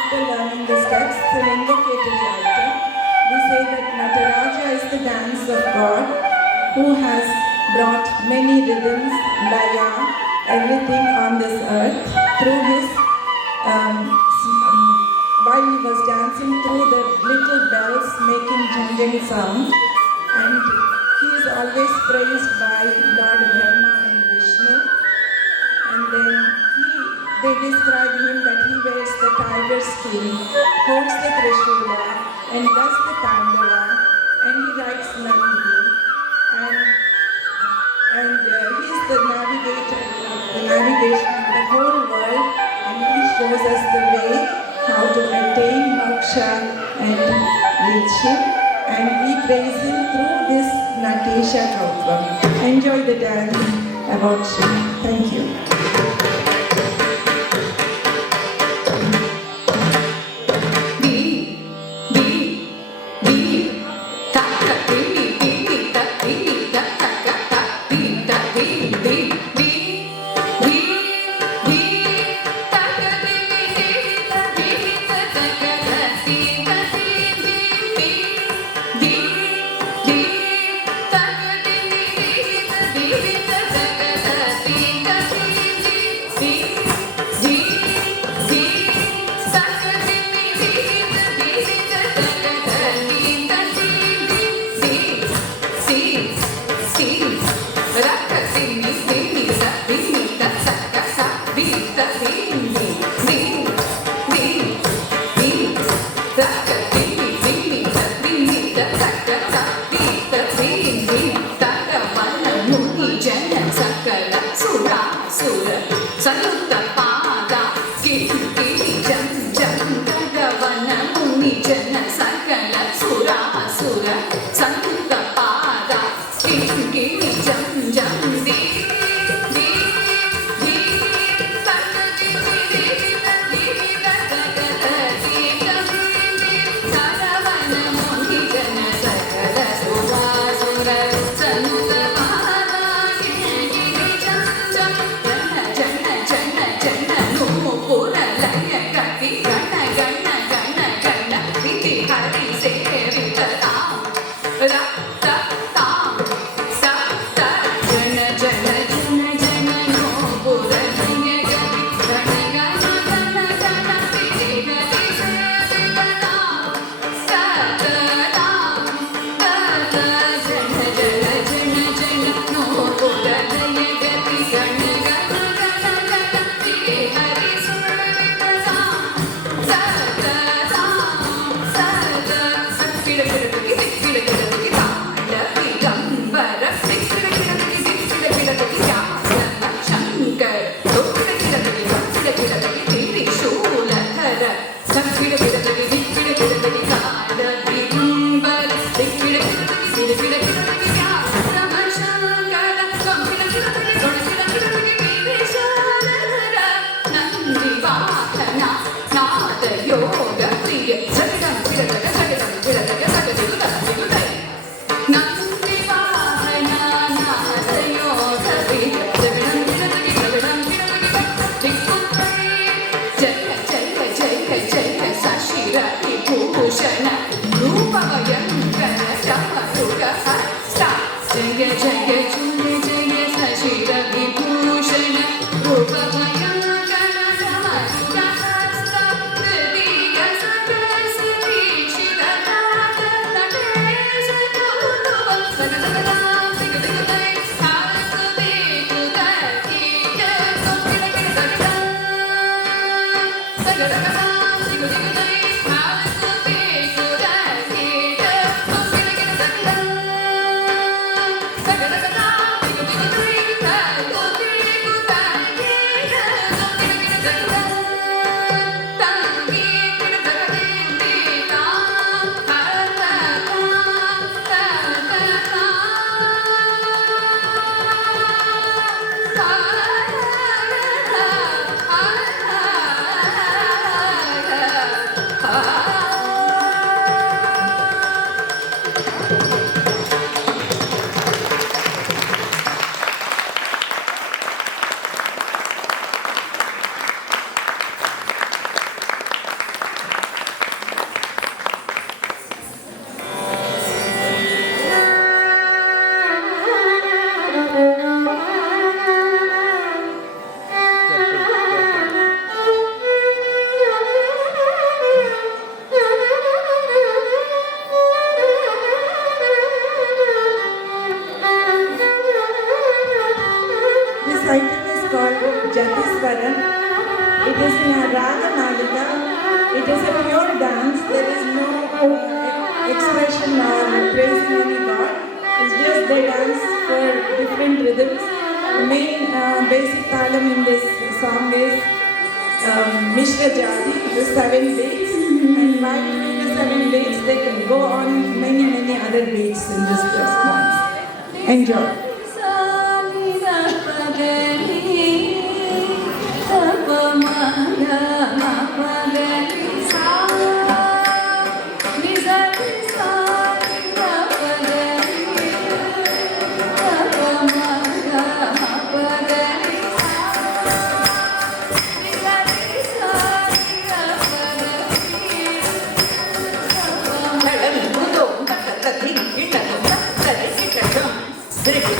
after learning the steps to invocate the item, we say that Nataraja is the dance of God who has brought many rhythms, laya, everything on this earth through his while he was dancing through the little bells making jing sound, and he is always praised by Lord Brahma and Vishnu. And then they describe him that he wears the tiger skin, holds the Trishula, and does the Tandava, and he rides Nandi, and he is the navigator, the navigation of the whole world, and he shows us the way how to attain moksha and reach him, and we praise him through this Natisha Kautvam. Enjoy the dance about Shiv. Thank you. they dance for different rhythms. The main basic talam in this song is Mishra Jati, the 7 beats. And while doing the 7 beats, they can go on many other beats in this response. Enjoy. Very good.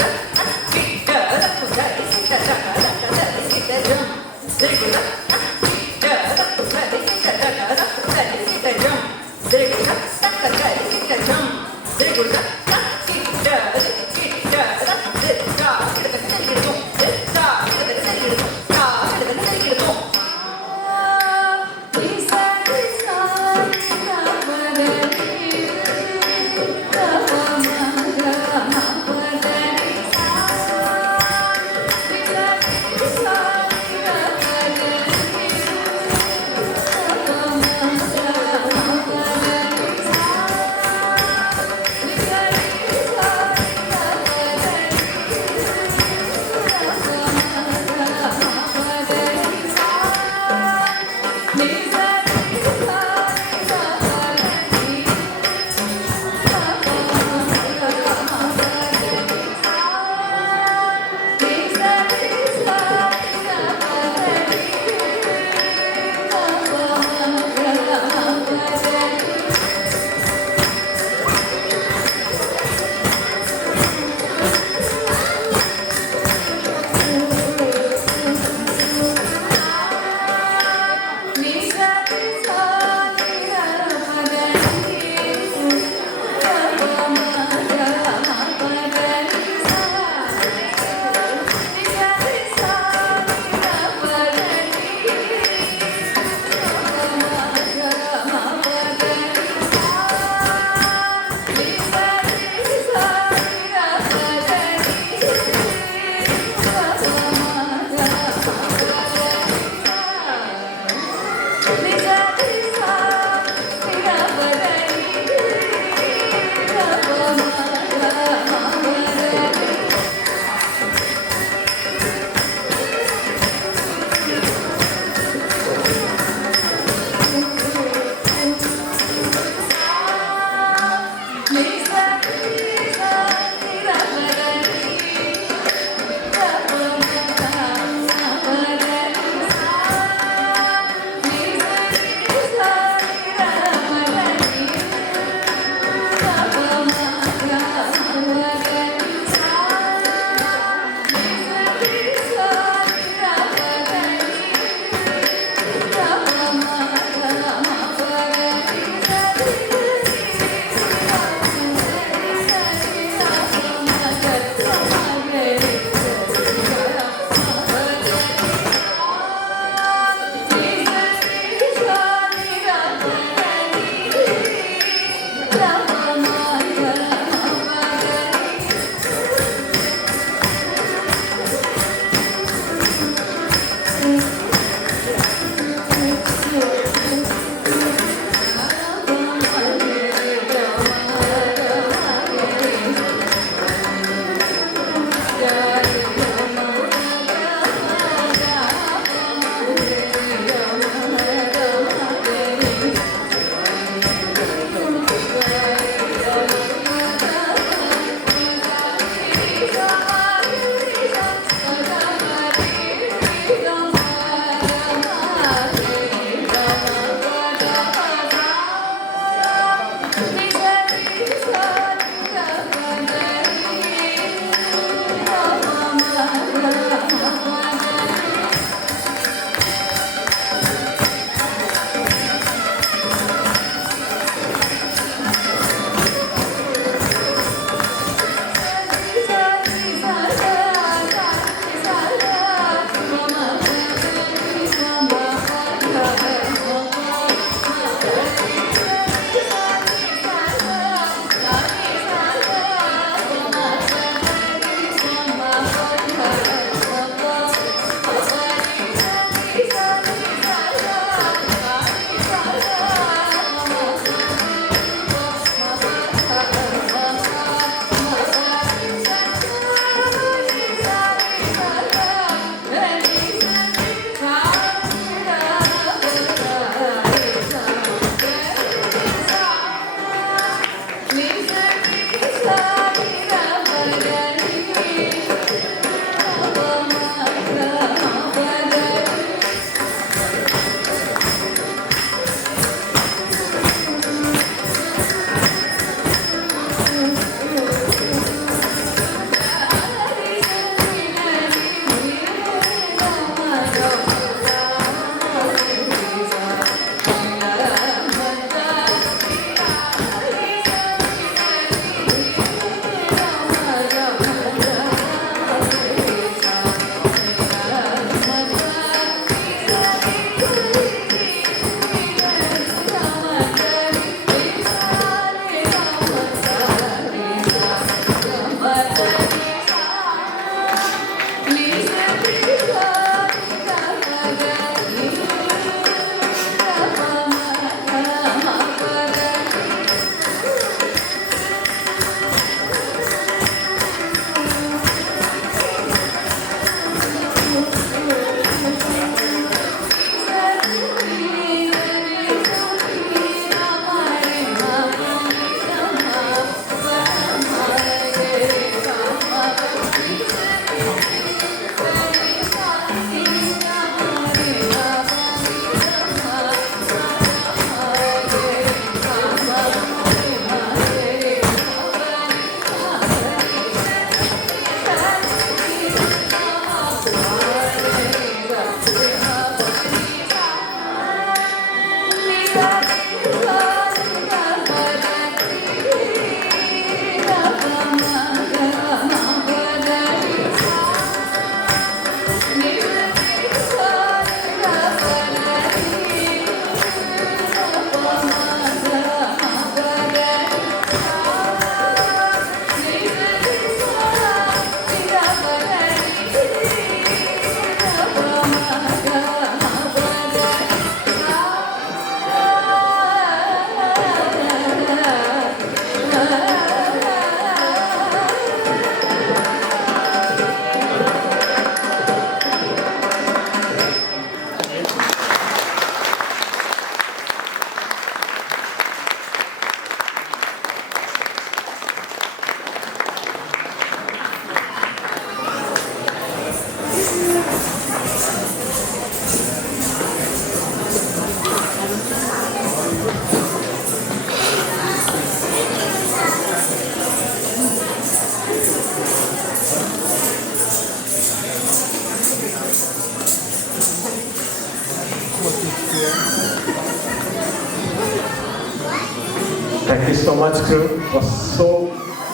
Thank you so much, crew. It was so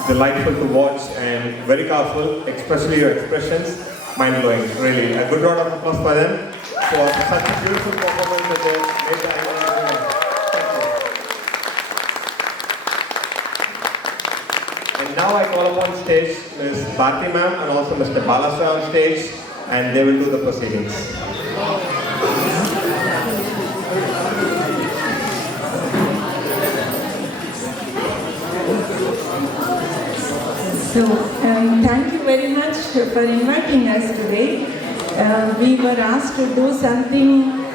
delightful to watch and very powerful, especially your expressions. Mind-blowing, really. A good round of applause for them for such a beautiful performance that they made the annual event. Thank you. And now I call upon stage Ms. Bharti ma'am and also Mr. Balasra on stage, and they will do the proceedings. So, thank you very much for inviting us today. We were asked to do something